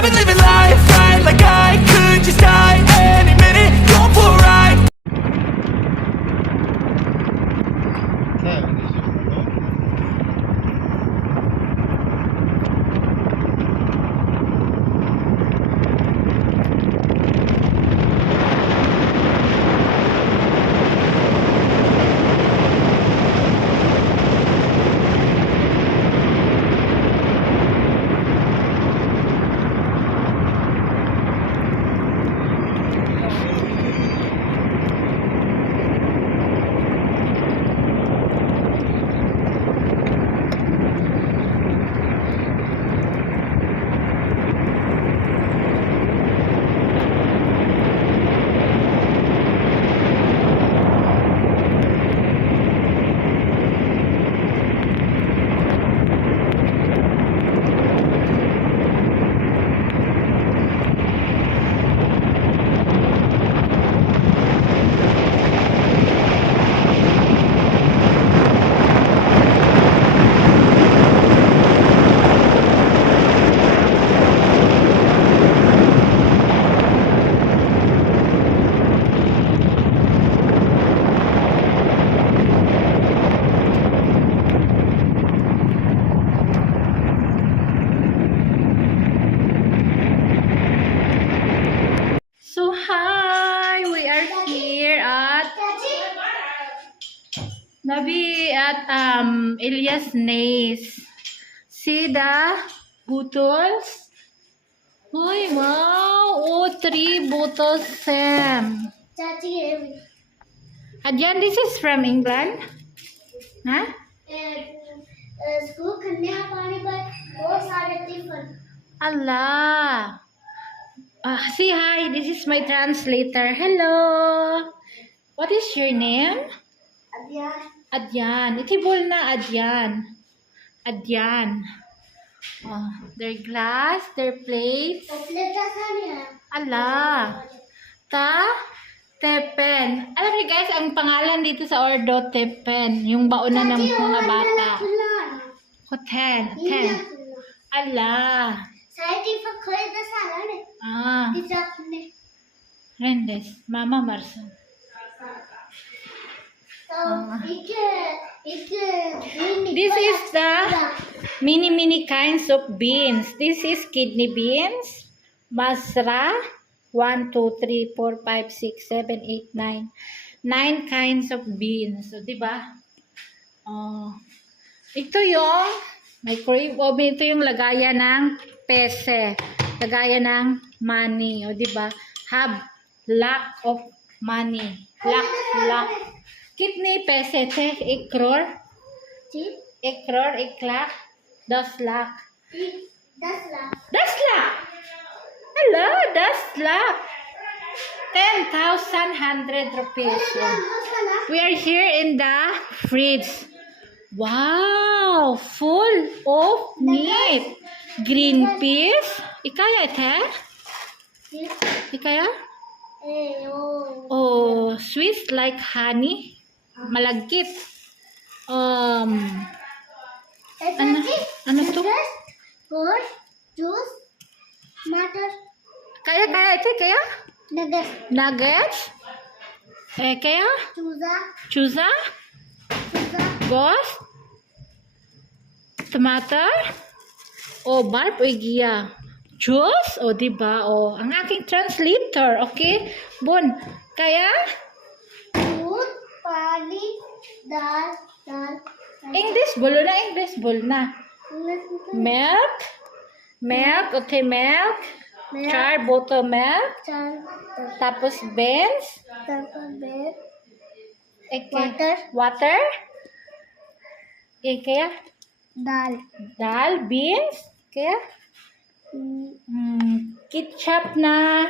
I've been living life right like I could just die any minute, going for a ride. So hi, we are here at Nabi at Elias Nace. See the bottles? Uy, wow! Oh, 3 bottles, Sam. Adyan, this is from England? Huh? School खन्ने पानी पर बहुत सारे tiffin Allah. See, hi, this is my translator. Hello. What is your name? अध्याय Adyan. Itibol na Adyan. Adyan. Oh, their glass, their plates. प्लेटा सानी है Ala. Tepen. Alam niyo guys, ang pangalan dito sa Ordo, Tepen. Yung bauna ng mga bata. Hotel. Hotel. Ala. Side tiffin खोले तो साला ने Ah. किसा ने Rendes. Mama Marson. तो एक This is the many kinds of beans. This is kidney beans, masra, 1, 2, 3, 4, 5, 6, 7, 8, 9. 9 kinds of beans. So, diba? Ito yung microwave. Ito yung lagayan ng pese. Lagayan ng money. O, diba? Have lack of money. Lack. Kitni pese the? 1 crore? 1 crore, 1 lakh, 10 lakh. 10 लाख 10 lakh! Hello, 10 lakh. 10,100 rupees. We are here in the fridge. Wow, full of meat. Green peas. Ikaya ite? Ikaya? Oh, sweet like honey. Malagkit. Ano to? और जूस मटर Kaya ite kaya? नगस Nuggets? Kaya? चूजा Chuza? Ghost? Tomato? O barb o giya? Juice? O diba? O ang aking translator. Okay? Bon. Kaya? दूध पानी दाल दाल English bolo na. Milk? Milk? Okay, milk. Char bottle milk. Tapos beans. Water. Kaya? दाल Dal, beans. Kaya? Ketchup na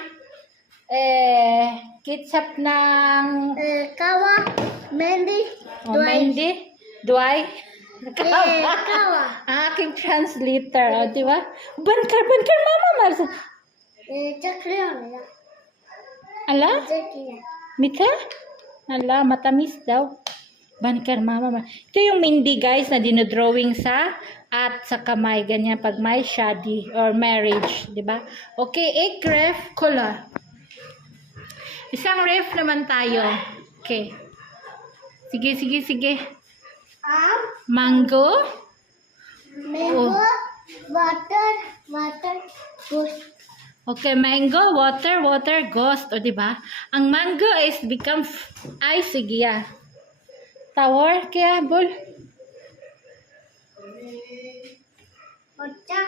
ketchup ng कावा mehndi Mandy, Dwight. कावा Aking translator, di ba? Bankar, mama, Marsa. चक्री होने Ala? चक्री Mita? Ala, matamis daw. Bankar, mama. Ito yung Mindy, guys, na dinodrawing sa at sa kamay, ganyan pag may shadi or marriage, di ba? Okay, egg ref color. Isang ref naman tayo. Okay. Sige, sige, sige. Mango. Mango, water, ghost. Okay, mango, water, ghost. O, di ba? Ang mango is become ay, sige ya. Tower, kaya, bol. Ocha.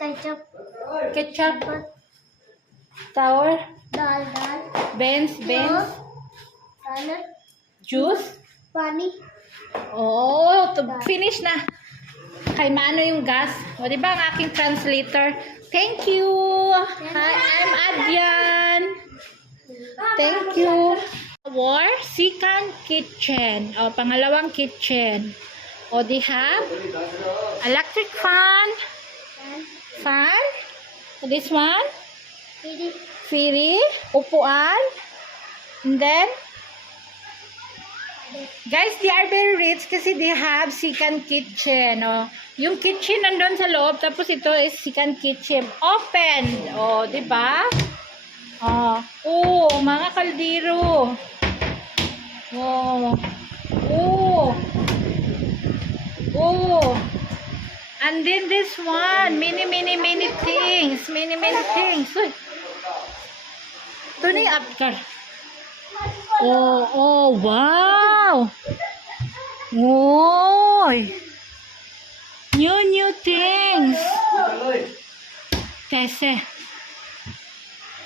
Ketchup. Ketchup. Tower. Dal. Benz. Salad. Juice. Pani. Oh, finish na. Kay Mano yung gas. O, di ba ang aking translator? Thank you. Hi, I'm Adrian. Thank you. Our second kitchen. O, pangalawang kitchen. O, they have electric fan. Fan. This one. Pili. Firi. Upuan. And then, guys, they are very rich kasi they have second kitchen. Oh. Yung kitchen nandun sa loob, tapos ito is second kitchen. Open. Oh, di ba? Oh, mga kaldero. Oh. And then this one, many things. Many things. Uy. Ito na yung after. Oh, wow. Oy. New things. Tese.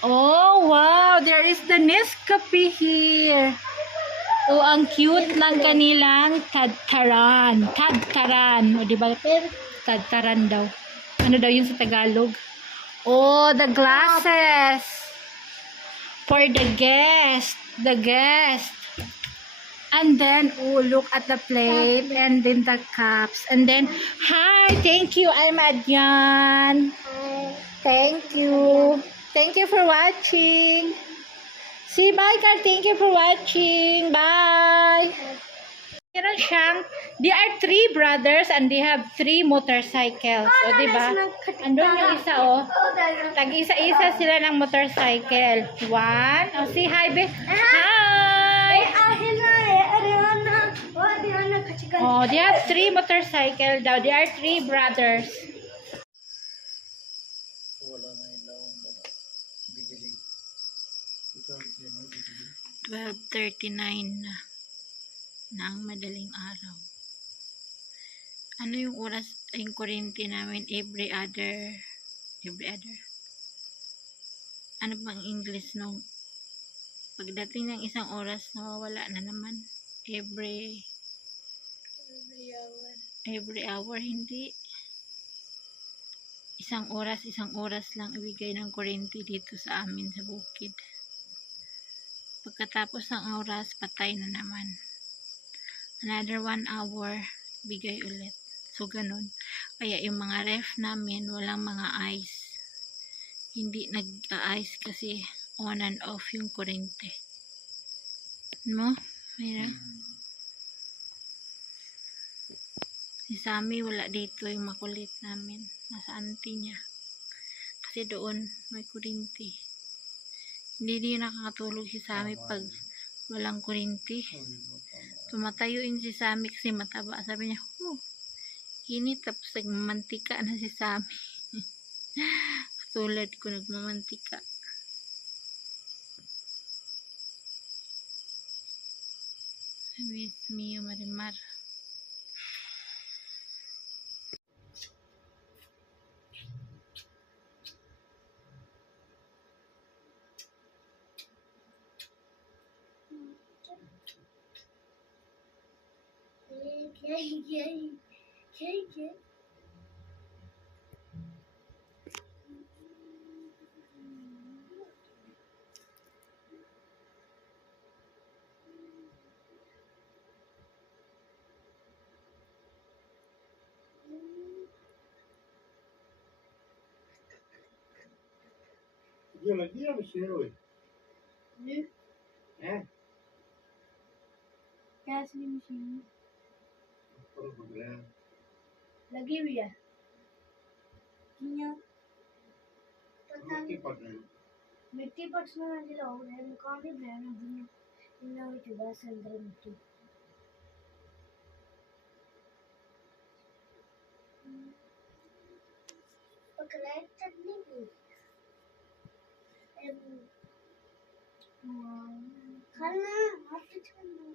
Oh, wow. There is the Nescafe here. Oh, ang cute ng kanilang tadtaran. O, diba? Tadtaran daw. Ano daw yun sa Tagalog? Oh, the glasses. For the guest. And then, oh, look at the plate. And then the cups. And then, hi, thank you. I'm Adyan. Thank you. Thank you for watching. Say bye, Car. Thank you for watching. Bye. Meron siyang, they are 3 brothers and they have 3 motorcycles. O, diba? Andun yung isa, oh. Tag-isa-isa sila ng motorcycle. 1. Oh, say hi, be. Hi! Oh, they have 3 motorcycle daw. They are 3 brothers. 12:39 na ng madaling araw. Ano yung oras yung kuryente namin? Every other ano bang English nung pagdating ng isang oras nawawala na naman? Every hour, hindi. Isang oras lang ibigay ng kuryente dito sa amin sa bukid. Pagkatapos ng oras, patay na naman. Another 1 hour, bigay ulit. So, ganun. Kaya yung mga ref namin, walang mga ice. Hindi nag-ice kasi on and off yung kuryente. No? Mayroon. Si Sammy, wala dito yung makulit namin. Nasa auntie niya. Kasi doon, may kuryente. Hindi din nakakatulog si Sammy pag walang kuryente. Tumatayo yun si Sammy kasi mataba. Sabi niya, init. Tapos nagmamantika na si Sammy. Tulad ko nagmamantika. Miss me, Marimar. Yeah. Io lo dia vicino lui. Gas machine. लगी हुई है मिट्टी पट्स में मैंने लाओ है मुकाम ही ब्रांड है इन्ना भी चुदा संदर मिट्टी पकड़ाई चटनी भी खाना हाथ छूना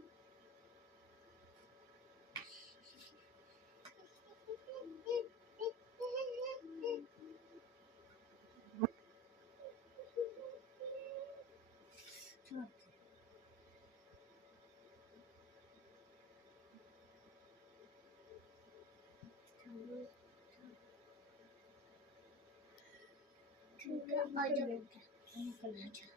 ठीक है आ जाओ